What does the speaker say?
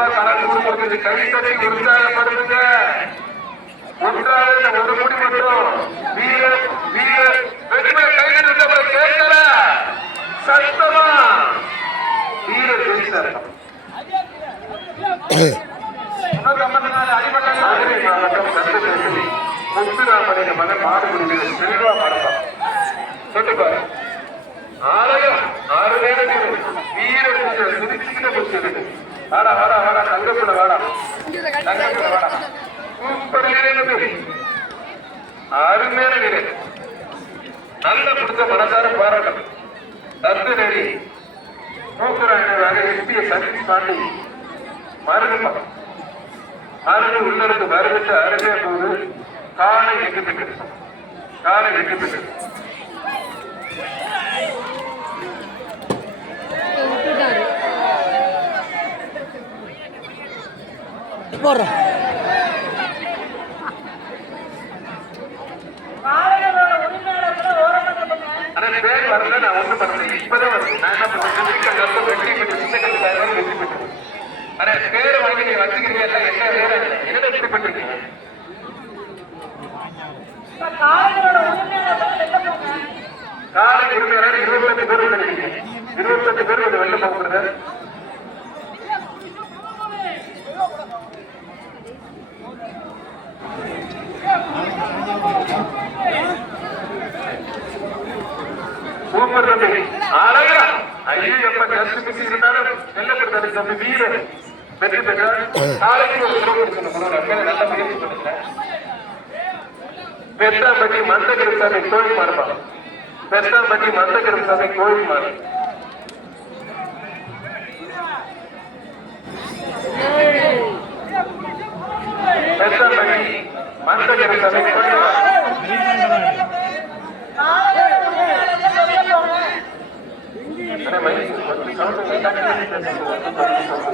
சிறப்பா கலந்து கொடுக்கிறது. கைத்தறி உற்சாகப்படுத்துங்க. உற்சாக ஒரு முடி மட்டும் வீர வீர வெற்றி கைது கேட்கல சத்தமா வீர ஜெயிச்சார். மாவட்டம் கட்டுப்பேசி முத்துராமலிங்க மன மாடுபிடி செல்வா மாடலாம் சொல்லுப்பாரு. ஆலயம் 6 நேரம் வீர சுதிக்கிற புடிச்சிருக்கு. வாடா வாடா வாடா தங்கப்புல வாடா தங்கப்புல வாடா. சூப்பர் வீரர், அருமையான வீரர், நல்ல பிடிச்ச மனசார பாராட்டம். தத்து நெறி மூக்குராக எஸ்பிய சக்தி பாண்டி மருதுமா அருகு உள்ளிருந்து வருகின்ற அருகே போது காலை வெகுப்பிட்டு காலை வெகுப்பிட்டு போடுறோம். பேர் வரல, நான் ஒண்ணு பண்ணல. இப்பதான் வருது. நான் என்ன பண்றேன், வெற்றி பெற்று ஆனா பேரை வாங்கி நீ வச்சுக்கிறீங்க. என்ன வேற என்ன வெற்றி பண்ணிருக்கீங்க? காலை உரிமையாளர் 25 பேர் நினைக்கிறீங்க. 25 பேர் கொஞ்சம் வெளில போகிறது. சூப்பர் தம்பி, அழகா. ஐயோ எப்ப கஷ்ட பிசி இருந்தாலும் வெள்ளப்படுத்த தம்பி வீரர் வெற்றி பெற்றார். நாளைக்கு ஒரு உறவு இருக்கணும். நல்ல முயற்சி பண்ணுங்க. பெத்தாம்பட்டி மந்தகருசாமி கோயில் மாறுபா. பெத்தாம்பட்டி மந்தகருசாமி கோயில் மாறு. பெத்தாம்பட்டி மந்தகருசாமி கோயில் மாறு.